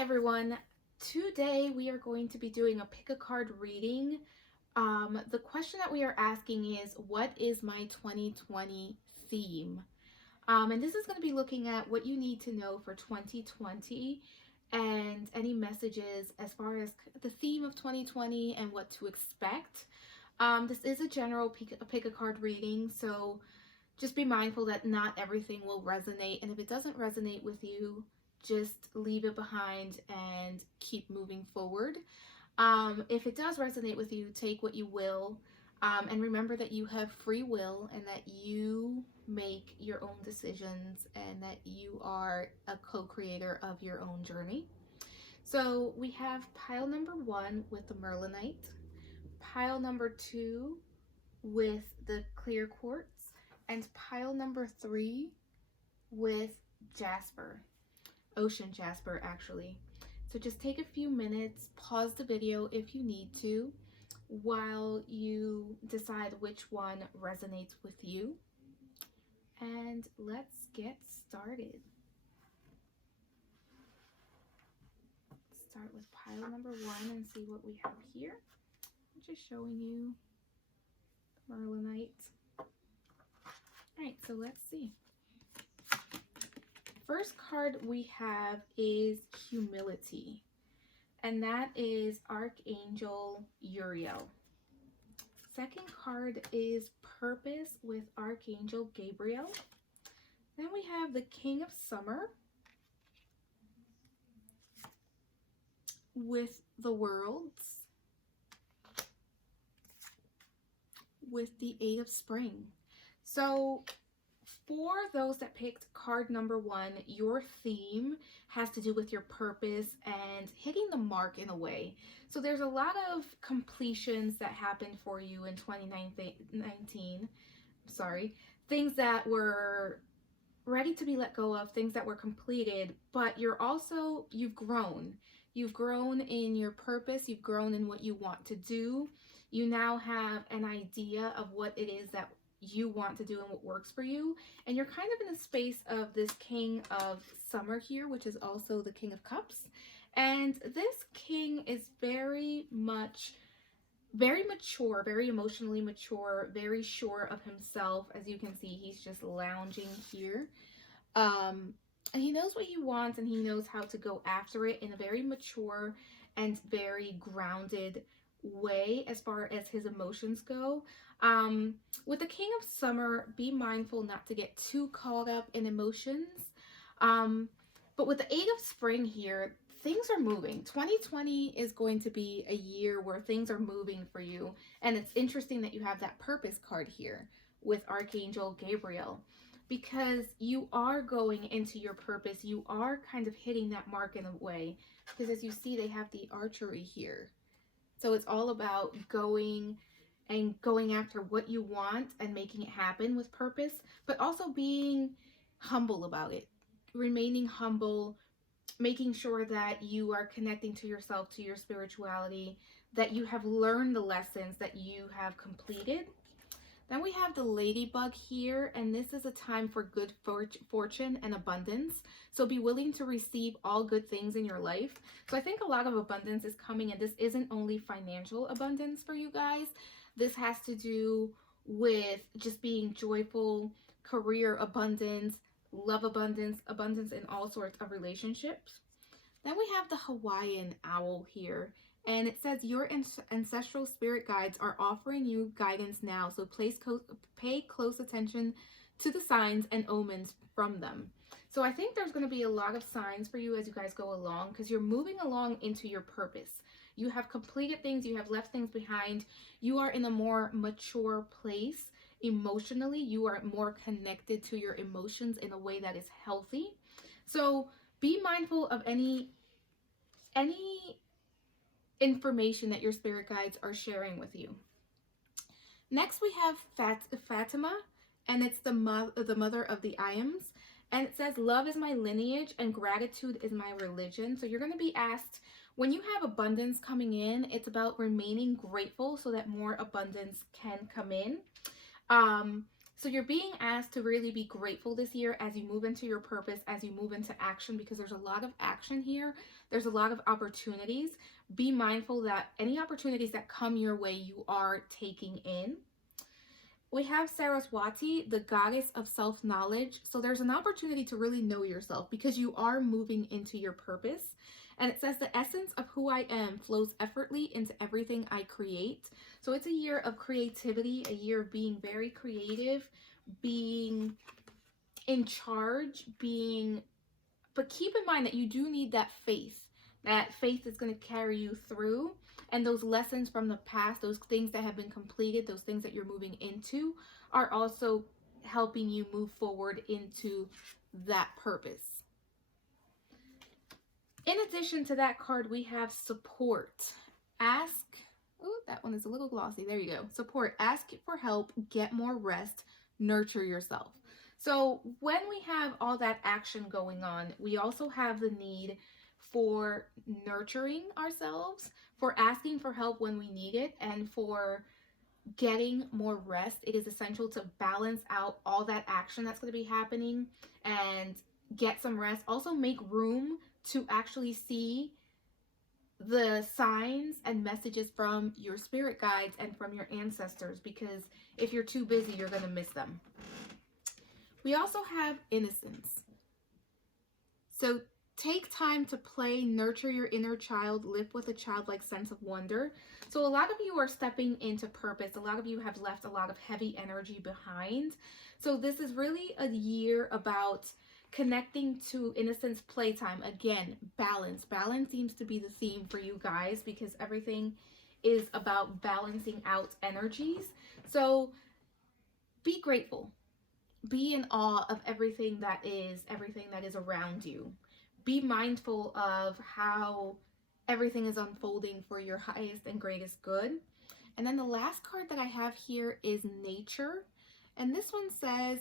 Hi everyone. Today we are going to be doing a pick a card reading. The question that we are asking is, what is my 2020 theme? And this is going to be looking at what you need to know for 2020 and any messages as far as the theme of 2020 and what to expect. This is a general pick a card reading, so just be mindful that not everything will resonate, and if it doesn't resonate with you, just leave it behind and keep moving forward. If it does resonate with you, take what you will, and remember that you have free will and that you make your own decisions and that you are a co-creator of your own journey. So we have pile number 1 with the Merlinite, pile number 2 with the clear quartz, and pile number 3 with jasper, ocean jasper actually. So just take a few minutes, pause the video if you need to, while you decide which one resonates with you. And let's get started. Start with pile number 1 and see what we have here. I'm just showing you the Merlinite. Alright, so let's see. First card we have is humility, and that is Archangel Uriel. Second card is purpose with Archangel Gabriel. Then we have the King of Summer with the Worlds, with the Eight of Spring. So for those that picked card number 1, your theme has to do with your purpose and hitting the mark in a way. So there's a lot of completions that happened for you in 2019. Sorry, things that were ready to be let go of, things that were completed, but you've grown. You've grown in your purpose, you've grown in what you want to do. You now have an idea of what it is that you want to do and what works for you, and you're kind of in a space of this King of Summer here, which is also the King of Cups. And this king is very mature, very emotionally mature, very sure of himself. As you can see, he's just lounging here. And he knows what he wants and he knows how to go after it in a very mature and very grounded way as far as his emotions go. With the King of Summer, be mindful not to get too caught up in emotions. But with the Eight of Spring here, things are moving. 2020 is going to be a year where things are moving for you. And it's interesting that you have that purpose card here with Archangel Gabriel, because you are going into your purpose. You are kind of hitting that mark in a way, because as you see, they have the archery here. So it's all about going after what you want and making it happen with purpose, but also being humble about it, remaining humble, making sure that you are connecting to yourself, to your spirituality, that you have learned the lessons that you have completed. Then we have the ladybug here, and this is a time for good fortune and abundance. So be willing to receive all good things in your life. So I think a lot of abundance is coming, and this isn't only financial abundance for you guys. This has to do with just being joyful, career abundance, love abundance, abundance in all sorts of relationships. Then we have the Hawaiian owl here. And it says your ancestral spirit guides are offering you guidance now. So pay close attention to the signs and omens from them. So I think there's going to be a lot of signs for you as you guys go along, because you're moving along into your purpose. You have completed things. You have left things behind. You are in a more mature place emotionally. You are more connected to your emotions in a way that is healthy. So be mindful of any information that your spirit guides are sharing with you. Next we have Fatima, and it's the mother of the Iams, and it says, love is my lineage and gratitude is my religion. So you're going to be asked, when you have abundance coming in, it's about remaining grateful so that more abundance can come in. So you're being asked to really be grateful this year as you move into your purpose, as you move into action, because there's a lot of action here. There's a lot of opportunities. Be mindful that any opportunities that come your way, you are taking in. We have Saraswati, the goddess of self-knowledge. So there's an opportunity to really know yourself because you are moving into your purpose. And it says the essence of who I am flows effortlessly into everything I create. So it's a year of creativity, a year of being very creative, being in charge, but keep in mind that you do need that faith. That faith is going to carry you through. And those lessons from the past, those things that have been completed, those things that you're moving into, are also helping you move forward into that purpose. In addition to that card, we have support. Ask, oh, that one is a little glossy. There you go. Support. Ask for help, get more rest, nurture yourself. So when we have all that action going on, we also have the need for nurturing ourselves, for asking for help when we need it, and for getting more rest. It is essential to balance out all that action that's going to be happening and get some rest. Also make room to actually see the signs and messages from your spirit guides and from your ancestors, because if you're too busy, you're going to miss them. We also have innocence. So take time to play, nurture your inner child, live with a childlike sense of wonder. So a lot of you are stepping into purpose. A lot of you have left a lot of heavy energy behind. So this is really a year about connecting to innocence, playtime. Again, balance. Balance seems to be the theme for you guys because everything is about balancing out energies. So be grateful. Be in awe of everything that is around you. Be mindful of how everything is unfolding for your highest and greatest good. And then the last card that I have here is nature. And this one says,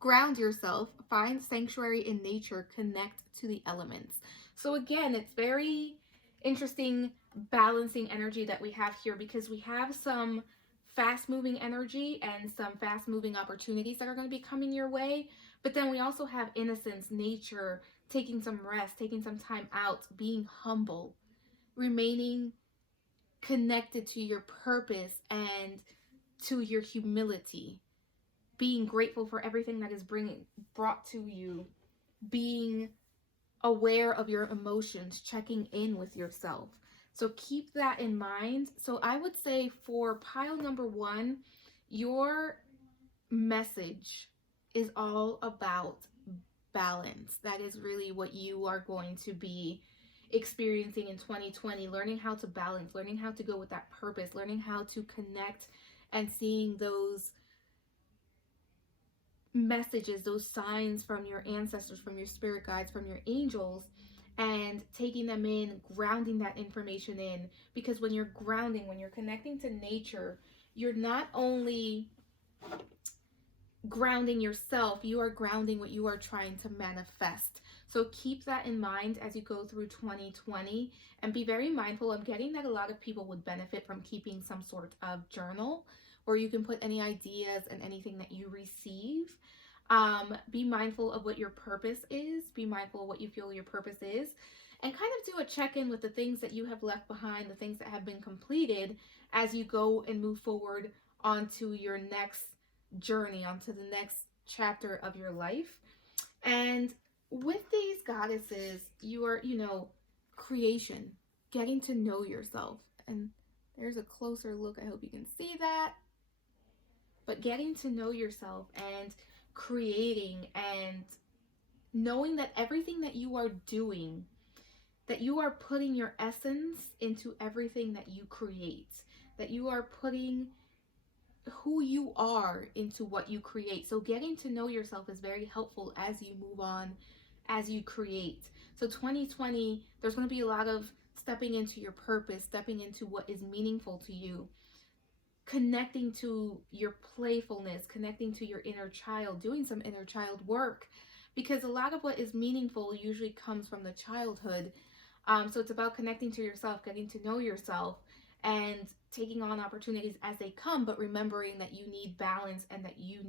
ground yourself, find sanctuary in nature, connect to the elements. So again, it's very interesting balancing energy that we have here because we have some fast-moving energy and some fast-moving opportunities that are going to be coming your way. But then we also have innocence, nature, taking some rest, taking some time out, being humble, remaining connected to your purpose and to your humility, being grateful for everything that is brought to you, being aware of your emotions, checking in with yourself. So keep that in mind. So I would say for pile number 1, your message is all about balance. That is really what you are going to be experiencing in 2020, learning how to balance, learning how to go with that purpose, learning how to connect and seeing those messages, those signs from your ancestors, from your spirit guides, from your angels, and taking them in, grounding that information in. Because when you're grounding, when you're connecting to nature, you're not only grounding yourself, you are grounding what you are trying to manifest. So keep that in mind as you go through 2020 and be very mindful. I'm getting that a lot of people would benefit from keeping some sort of journal where you can put any ideas and anything that you receive. Be mindful of what your purpose is. Be mindful of what you feel your purpose is. And kind of do a check-in with the things that you have left behind, the things that have been completed as you go and move forward onto your next journey, onto the next chapter of your life. And with these goddesses, you are, creation, getting to know yourself. And there's a closer look. I hope you can see that. But getting to know yourself and creating and knowing that everything that you are doing, that you are putting your essence into everything that you create, that you are putting who you are into what you create. So getting to know yourself is very helpful as you move on, as you create. So 2020, there's going to be a lot of stepping into your purpose, stepping into what is meaningful to you, connecting to your playfulness, connecting to your inner child, doing some inner child work, because a lot of what is meaningful usually comes from the childhood. So it's about connecting to yourself, getting to know yourself, and taking on opportunities as they come, but remembering that you need balance and that you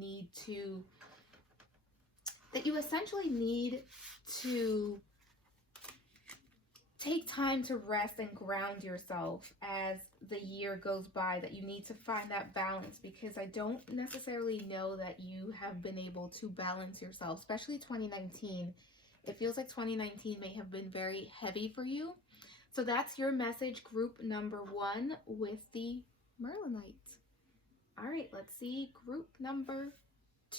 essentially need to take time to rest and ground yourself as the year goes by, that you need to find that balance, because I don't necessarily know that you have been able to balance yourself, especially 2019. It feels like 2019 may have been very heavy for you. So that's your message, group number 1 with the Merlinite. All right, let's see group number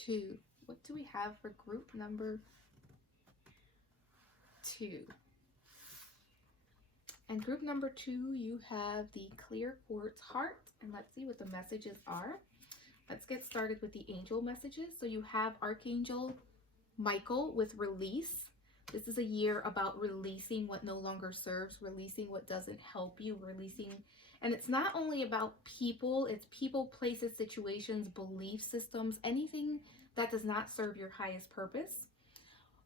2. What do we have for group number 2? And group number 2, you have the clear quartz heart. And let's see what the messages are. Let's get started with the angel messages. So you have Archangel Michael with release. This is a year about releasing what no longer serves, releasing what doesn't help you, releasing. And it's not only about people, it's people, places, situations, belief systems, anything that does not serve your highest purpose.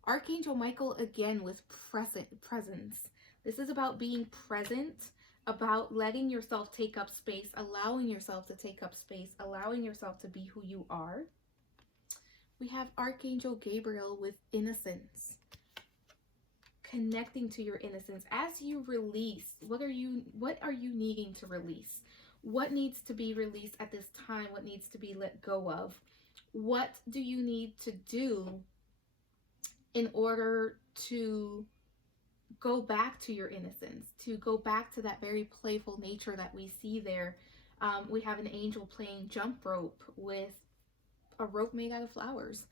Archangel Michael, again, with presence. This is about being present, about letting yourself take up space, allowing yourself to take up space, allowing yourself to be who you are. We have Archangel Gabriel with innocence, connecting to your innocence. As you release, what are you needing to release? What needs to be released at this time? What needs to be let go of? What do you need to do in order to go back to your innocence, to go back to that very playful nature that we see there? We have an angel playing jump rope with a rope made out of flowers.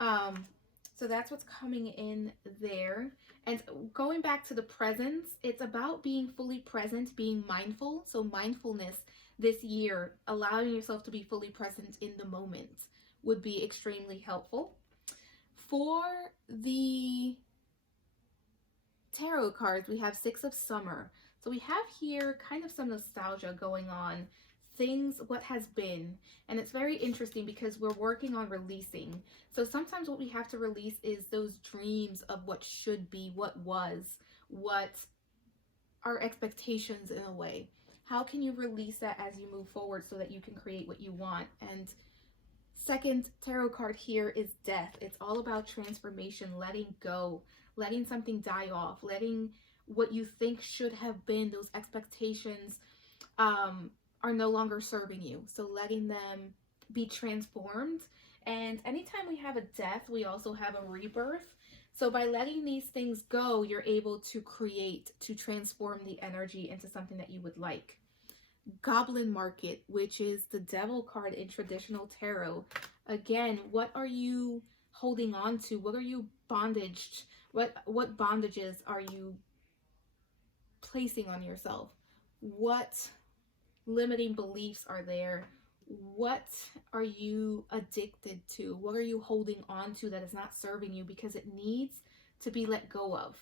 So that's what's coming in there. And going back to the presence, it's about being fully present, being mindful. So mindfulness this year, allowing yourself to be fully present in the moment, would be extremely helpful. For the tarot cards, we have Six of Summer. So we have here kind of some nostalgia going on, things, what has been. And it's very interesting because we're working on releasing. So sometimes what we have to release is those dreams of what should be, what was, what are expectations in a way. How can you release that as you move forward so that you can create what you want? And second tarot card here is Death. It's all about transformation, letting go, letting something die off, letting what you think should have been, those expectations, are no longer serving you. So letting them be transformed. And anytime we have a death, we also have a rebirth. So by letting these things go, you're able to create, to transform the energy into something that you would like. Goblin Market, which is the devil card in traditional tarot. Again, what are you holding on to? What are you bondaged? What bondages are you placing on yourself? What limiting beliefs are there? What are you addicted to? What are you holding on to that is not serving you because it needs to be let go of?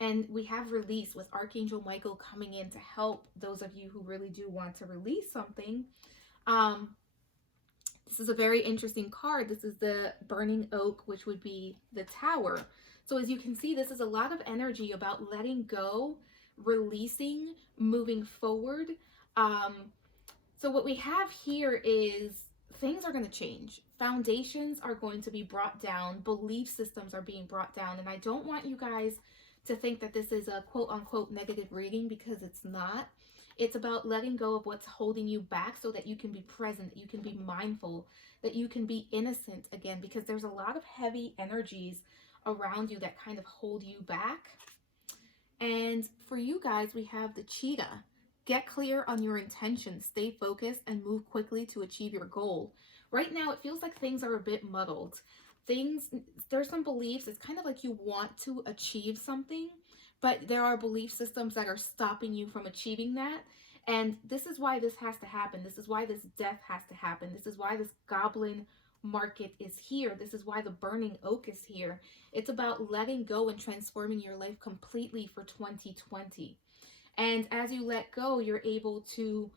And we have release with Archangel Michael coming in to help those of you who really do want to release something. This is a very interesting card. This is the Burning Oak, which would be the Tower. So as you can see, this is a lot of energy about letting go, releasing, moving forward. So what we have here is things are going to change. Foundations are going to be brought down. Belief systems are being brought down. And I don't want you guys to think that this is a quote unquote negative reading, because it's not. It's about letting go of what's holding you back so that you can be present, that you can be mindful, that you can be innocent again, because there's a lot of heavy energies around you that kind of hold you back. And for you guys, we have the Cheetah. Get clear on your intentions, stay focused, and move quickly to achieve your goal. Right now, it feels like things are a bit muddled. There's some beliefs, it's kind of like you want to achieve something, but there are belief systems that are stopping you from achieving that. And this is why this has to happen. This is why this death has to happen. This is why this Goblin Market is here. This is why the Burning Oak is here. It's about letting go and transforming your life completely for 2020. And as you let go, you're able to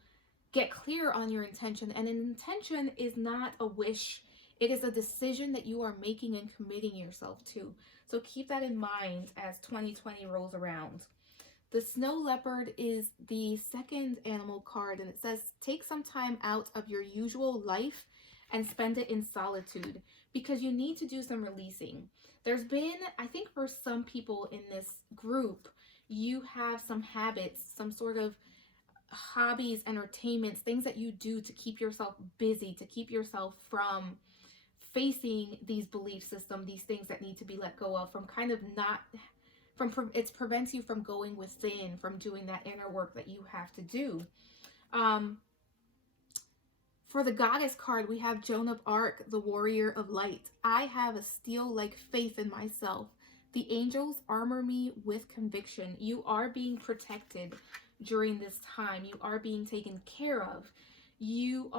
get clear on your intention. And an intention is not a wish. It is a decision that you are making and committing yourself to. So keep that in mind as 2020 rolls around. The snow leopard is the second animal card, and it says take some time out of your usual life and spend it in solitude because you need to do some releasing. There's been, I think for some people in this group, you have some habits, some sort of hobbies, entertainments, things that you do to keep yourself busy, to keep yourself from facing these belief systems, these things that need to be let go of, from kind of not, it prevents you from going within, from doing that inner work that you have to do. For the goddess card, we have Joan of Arc, the warrior of light. I have a steel-like faith in myself. The angels armor me with conviction. You are being protected during this time. You are being taken care of. You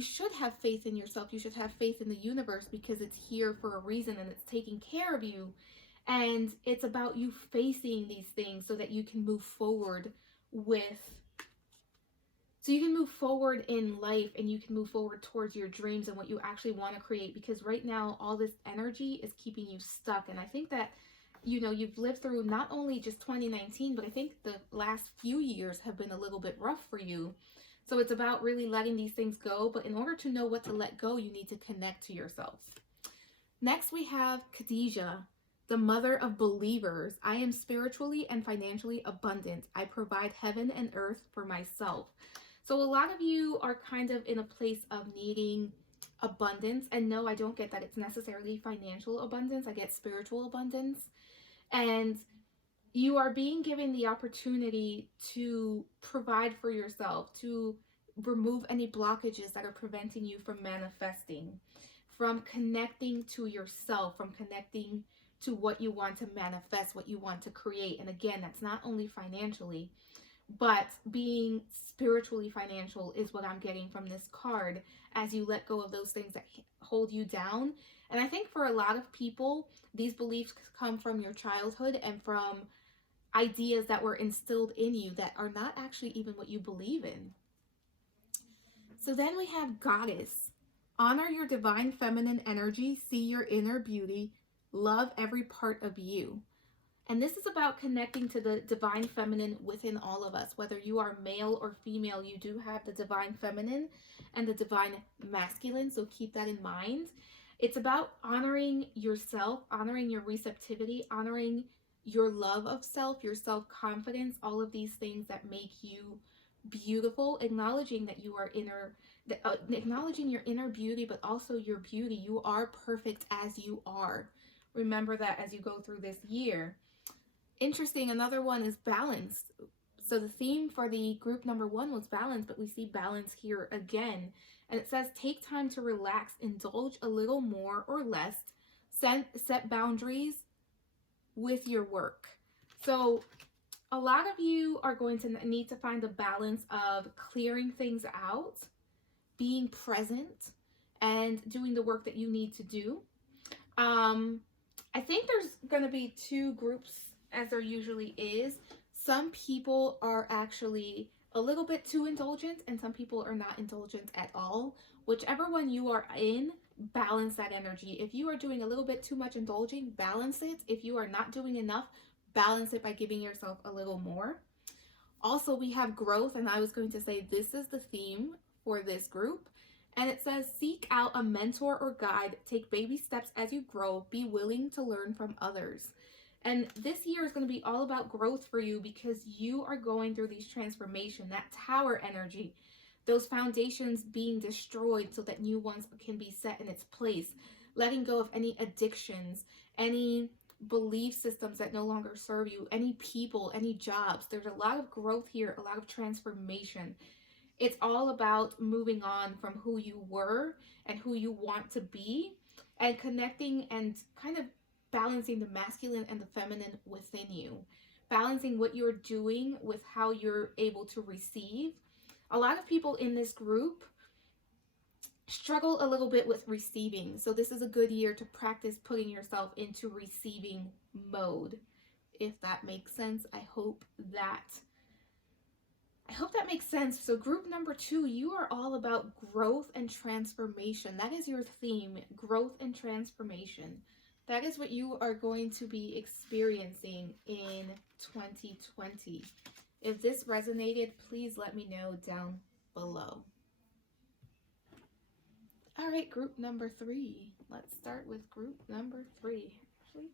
should have faith in yourself. You should have faith in the universe because it's here for a reason and it's taking care of you. And it's about you facing these things so that you can move forward in life, and you can move forward towards your dreams and what you actually want to create, because right now all this energy is keeping you stuck. And I think that, you've lived through not only just 2019, but I think the last few years have been a little bit rough for you. So it's about really letting these things go. But in order to know what to let go, you need to connect to yourself. Next, we have Khadijah, the mother of believers. I am spiritually and financially abundant. I provide heaven and earth for myself. So a lot of you are kind of in a place of needing abundance. And no, I don't get that it's necessarily financial abundance. I get spiritual abundance. And you are being given the opportunity to provide for yourself, to remove any blockages that are preventing you from manifesting, from connecting to yourself, from connecting to what you want to manifest, what you want to create. And again, that's not only financially, but being spiritually financial is what I'm getting from this card as you let go of those things that hold you down. And I think for a lot of people, these beliefs come from your childhood and from ideas that were instilled in you that are not actually even what you believe in. So then we have Goddess. Honor your divine feminine energy, see your inner beauty, love every part of you. And this is about connecting to the divine feminine within all of us. Whether you are male or female, you do have the divine feminine and the divine masculine, so keep that in mind. It's about honoring yourself, honoring your receptivity, honoring your love of self, your self-confidence, all of these things that make you beautiful, acknowledging that you are acknowledging your inner beauty, but also your beauty. You are perfect as you are. Remember that as you go through this year. Interesting, another one is balance. So the theme for the group number 1 was balance, but we see balance here again. And it says, take time to relax, indulge a little more or less, set boundaries with your work. So a lot of you are going to need to find a balance of clearing things out, being present, and doing the work that you need to do. I think there's going to be 2 groups, as there usually is. Some people are actually a little bit too indulgent, and some people are not indulgent at all. Whichever one you are in, balance that energy. If you are doing a little bit too much indulging, balance it. If you are not doing enough, balance it by giving yourself a little more. Also, we have growth, and I was going to say this is the theme for this group. And it says, seek out a mentor or guide, take baby steps as you grow, be willing to learn from others. And this year is going to be all about growth for you because you are going through these transformation, that tower energy, those foundations being destroyed so that new ones can be set in its place, letting go of any addictions, any belief systems that no longer serve you, any people, any jobs. There's a lot of growth here, a lot of transformation. It's all about moving on from who you were and who you want to be, and connecting and kind of balancing the masculine and the feminine within you, balancing what you're doing with how you're able to receive. A lot of people in this group struggle a little bit with receiving, so this is a good year to practice putting yourself into receiving mode, if that makes sense. I hope that makes sense. So group number 2, you are all about growth and transformation. That is your theme, growth and transformation. That is what you are going to be experiencing in 2020. If this resonated, please let me know down below. All right, group number 3. Let's start with group number 3. Actually,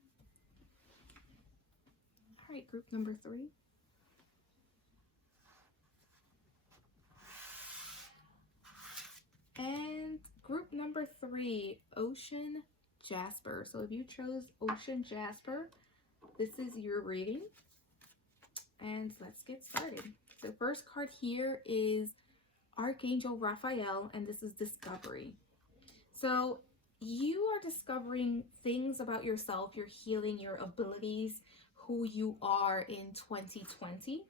all right, group number 3. And group number 3, Ocean Jasper. So if you chose Ocean Jasper, this is your reading. And let's get started. The first card here is Archangel Raphael, and this is Discovery. So you are discovering things about yourself, you're healing your abilities, who you are in 2020.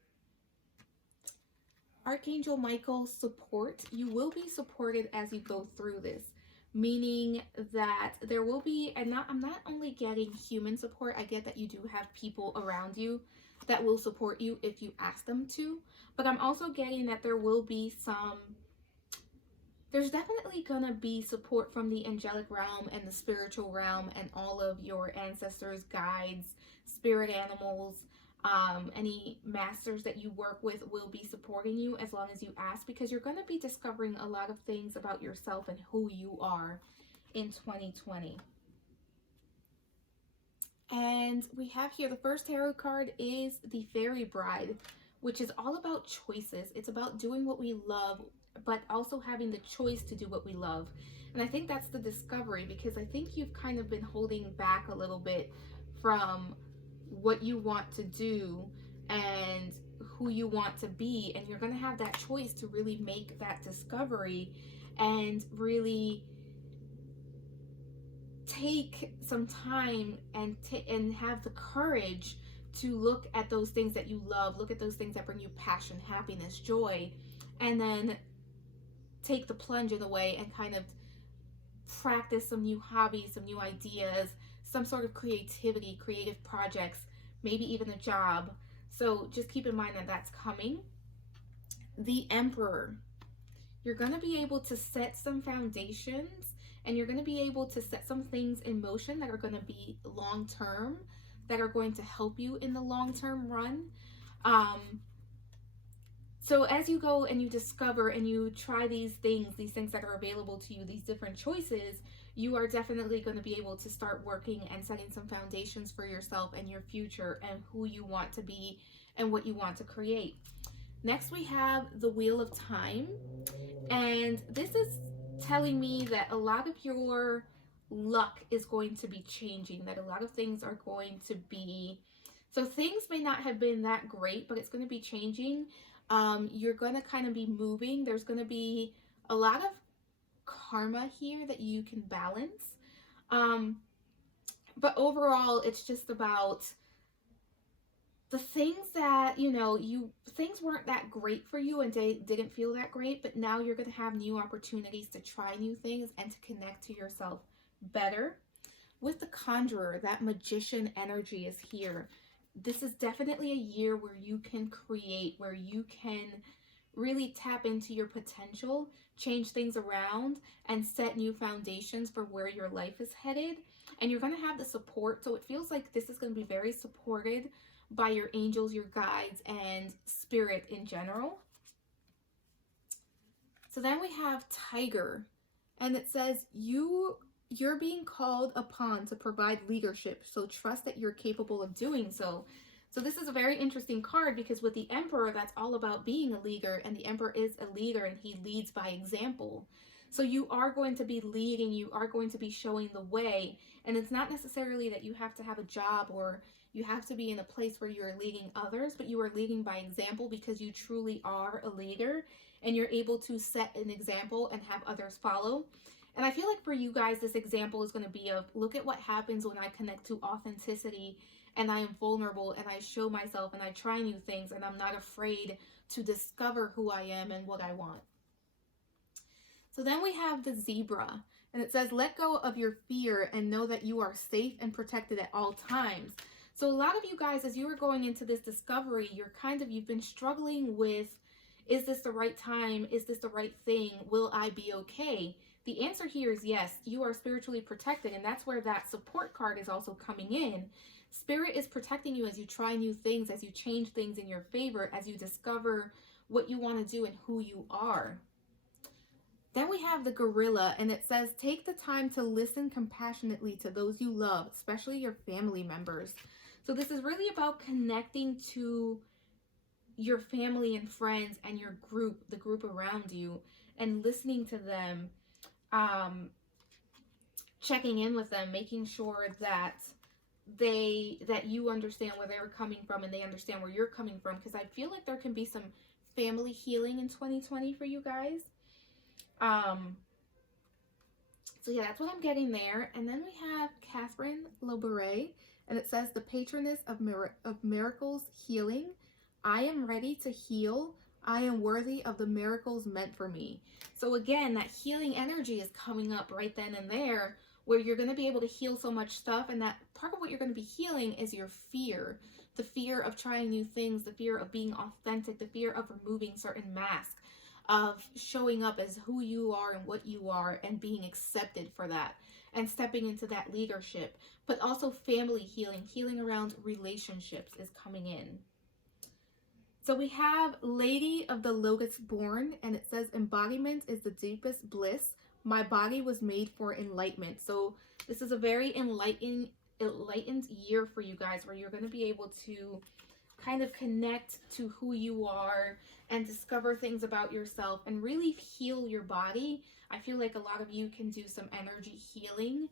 Archangel Michael's support, you will be supported as you go through this, meaning that there will be, and I'm not only getting human support, I get that you do have people around you that will support you if you ask them to, but I'm also getting that there will be there's definitely gonna be support from the angelic realm and the spiritual realm and all of your ancestors, guides, spirit animals, any masters that you work with will be supporting you as long as you ask, because you're going to be discovering a lot of things about yourself and who you are in 2020. And we have here the first tarot card is the Fairy Bride, which is all about choices. It's about doing what we love, but also having the choice to do what we love. And I think that's the discovery, because I think you've kind of been holding back a little bit from what you want to do and who you want to be, and you're going to have that choice to really make that discovery and really take some time and have the courage to look at those things that you love, look at those things that bring you passion, happiness, joy, and then take the plunge in a way and kind of practice some new hobbies, some new ideas, some sort of creativity, creative projects, maybe even a job. So just keep in mind that that's coming. The Emperor. You're going to be able to set some foundations, and you're going to be able to set some things in motion that are going to be long-term, that are going to help you in the long-term run. So as you go and you discover and you try these things that are available to you, these different choices, you are definitely going to be able to start working and setting some foundations for yourself and your future and who you want to be and what you want to create. Next, we have the Wheel of Time. And this is telling me that a lot of your luck is going to be changing, that a lot of things are going to be, so things may not have been that great, but it's going to be changing. You're going to kind of be moving. There's going to be a lot of karma here that you can balance. But overall, it's just about the things that, things weren't that great for you and they didn't feel that great, but now you're going to have new opportunities to try new things and to connect to yourself better. With the Conjurer, that magician energy is here. This is definitely a year where you can create, where you can really tap into your potential, change things around, and set new foundations for where your life is headed. And you're going to have the support. So it feels like this is going to be very supported by your angels, your guides, and spirit in general. So then we have Tiger, and it says you're being called upon to provide leadership, so trust that you're capable of doing so. So this is a very interesting card, because with the Emperor, that's all about being a leader, and the Emperor is a leader and he leads by example. So you are going to be leading, you are going to be showing the way, and it's not necessarily that you have to have a job or you have to be in a place where you're leading others, but you are leading by example because you truly are a leader and you're able to set an example and have others follow. And I feel like for you guys, this example is going to be of, look at what happens when I connect to authenticity and I am vulnerable and I show myself and I try new things and I'm not afraid to discover who I am and what I want. So then we have the Zebra, and it says, let go of your fear and know that you are safe and protected at all times. So a lot of you guys, as you were going into this discovery, you've been struggling with, is this the right time? Is this the right thing? Will I be okay? The answer here is yes, you are spiritually protected, and that's where that support card is also coming in. Spirit is protecting you as you try new things, as you change things in your favor, as you discover what you want to do and who you are. Then we have the gorilla, and it says, take the time to listen compassionately to those you love, especially your family members. So this is really about connecting to your family and friends and your group, the group around you, and listening to them, checking in with them, making sure that you understand where they're coming from and they understand where you're coming from, because I feel like there can be some family healing in 2020 for you guys. So yeah, that's what I'm getting there. And then we have Catherine Loubouret, and it says, the patroness of miracles healing. I am ready to heal. I am worthy of the miracles meant for me. So again, that healing energy is coming up right then and there, where you're going to be able to heal so much stuff. And that part of what you're going to be healing is your fear. The fear of trying new things, the fear of being authentic, the fear of removing certain masks, of showing up as who you are and what you are and being accepted for that and stepping into that leadership. But also family healing, healing around relationships is coming in. So we have Lady of the Locust Born, and it says, embodiment is the deepest bliss. My body was made for enlightenment. So this is a very enlightened year for you guys, where you're going to be able to kind of connect to who you are and discover things about yourself and really heal your body. I feel like a lot of you can do some energy healing,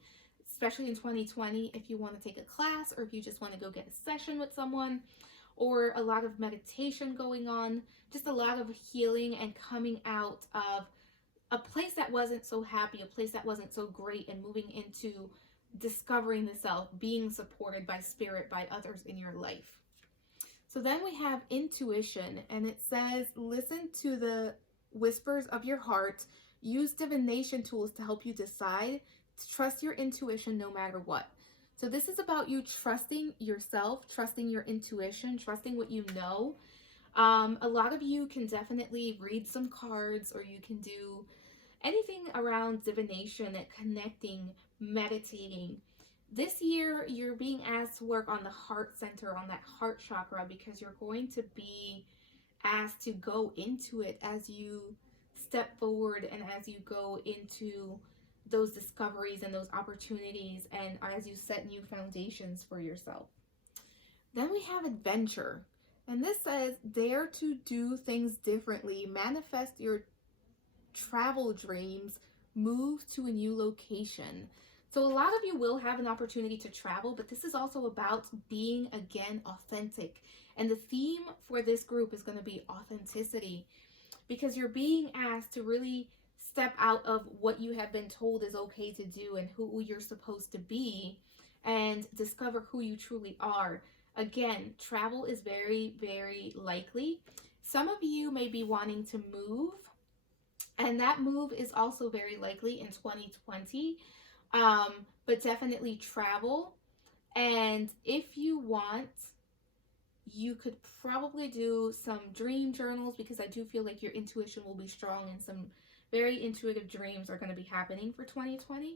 especially in 2020, if you want to take a class or if you just want to go get a session with someone, or a lot of meditation going on, just a lot of healing and coming out of a place that wasn't so happy, a place that wasn't so great, and moving into discovering the self, being supported by spirit, by others in your life. So then we have intuition, and it says, listen to the whispers of your heart, use divination tools to help you decide, trust your intuition no matter what. So this is about you trusting yourself, trusting your intuition, trusting what you know. A lot of you can definitely read some cards, or you can do anything around divination and connecting, meditating. This year, you're being asked to work on the heart center, on that heart chakra, because you're going to be asked to go into it as you step forward and as you go into those discoveries and those opportunities, and as you set new foundations for yourself. Then we have adventure, and this says, dare to do things differently, manifest your travel dreams, move to a new location. So a lot of you will have an opportunity to travel, but this is also about being, again, authentic. And the theme for this group is going to be authenticity, because you're being asked to really step out of what you have been told is okay to do and who you're supposed to be, and discover who you truly are. Again, travel is very, very likely. Some of you may be wanting to move, and that move is also very likely in 2020. But definitely travel. And if you want, you could probably do some dream journals, because I do feel like your intuition will be strong and some very intuitive dreams are going to be happening for 2020.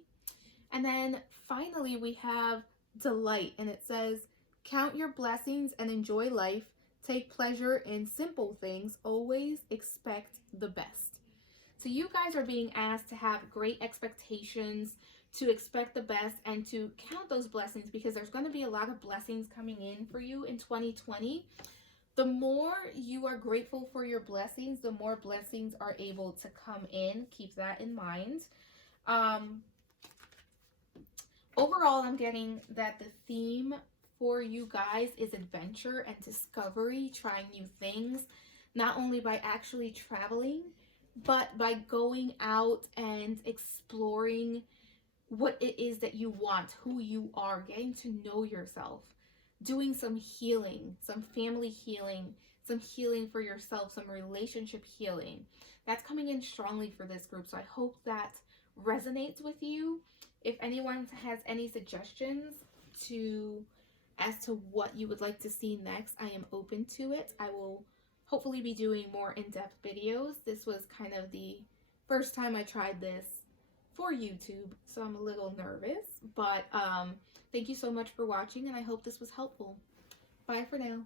And then finally we have delight, and it says, count your blessings and enjoy life. Take pleasure in simple things. Always expect the best. So you guys are being asked to have great expectations, to expect the best, and to count those blessings, because there's going to be a lot of blessings coming in for you in 2020. The more you are grateful for your blessings, the more blessings are able to come in. Keep that in mind. Overall, I'm getting that the theme for you guys is adventure and discovery, trying new things, not only by actually traveling, but by going out and exploring what it is that you want, who you are, getting to know yourself, doing some healing, some family healing, some healing for yourself, some relationship healing. That's coming in strongly for this group. So I hope that resonates with you. If anyone has any suggestions as to what you would like to see next, I am open to it. I will hopefully be doing more in-depth videos. This was kind of the first time I tried this for YouTube, so I'm a little nervous. But thank you so much for watching, and I hope this was helpful. Bye for now.